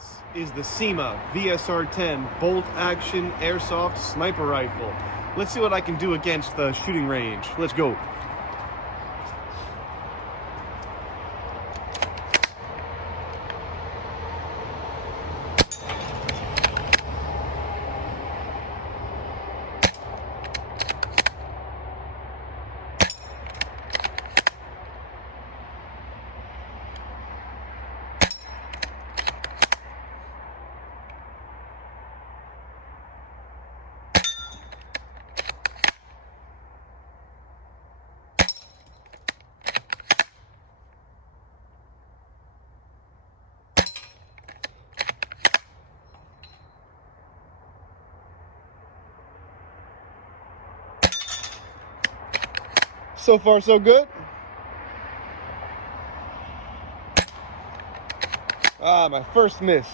This is the Cyma Vsr-10 bolt action airsoft sniper rifle. Let's see what I can do against the shooting range. Let's go. So far, so good. My first miss.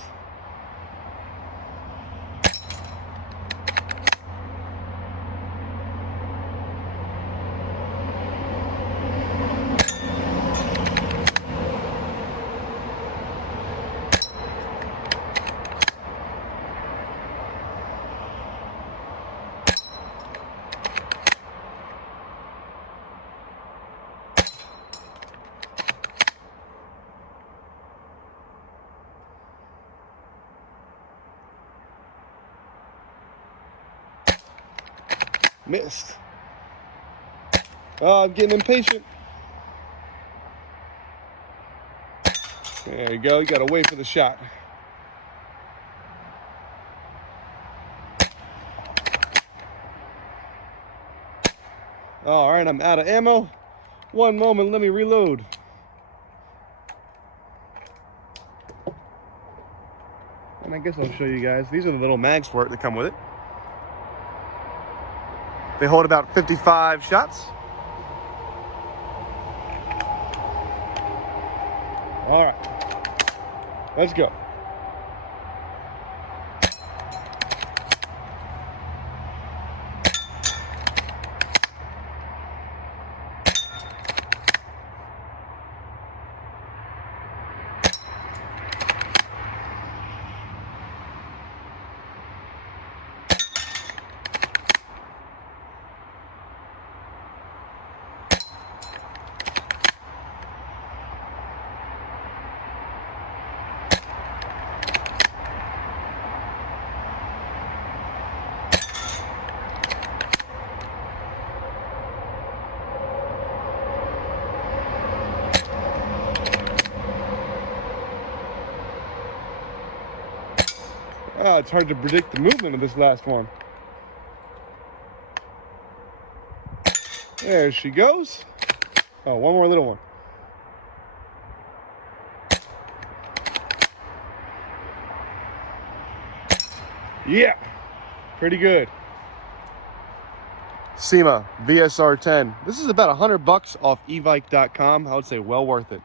Missed. Oh, I'm getting impatient. There you go. You gotta wait for the shot. All right, I'm out of ammo. One moment, let me reload. And I guess I'll show you guys. These are the little mags for it that come with it. They hold about 55 shots. All right, let's go. Oh, it's hard to predict the movement of this last one. There she goes. Oh, one more little one. Yeah, pretty good. Cyma Vsr-10. This is about $100 off evike.com. I would say well worth it.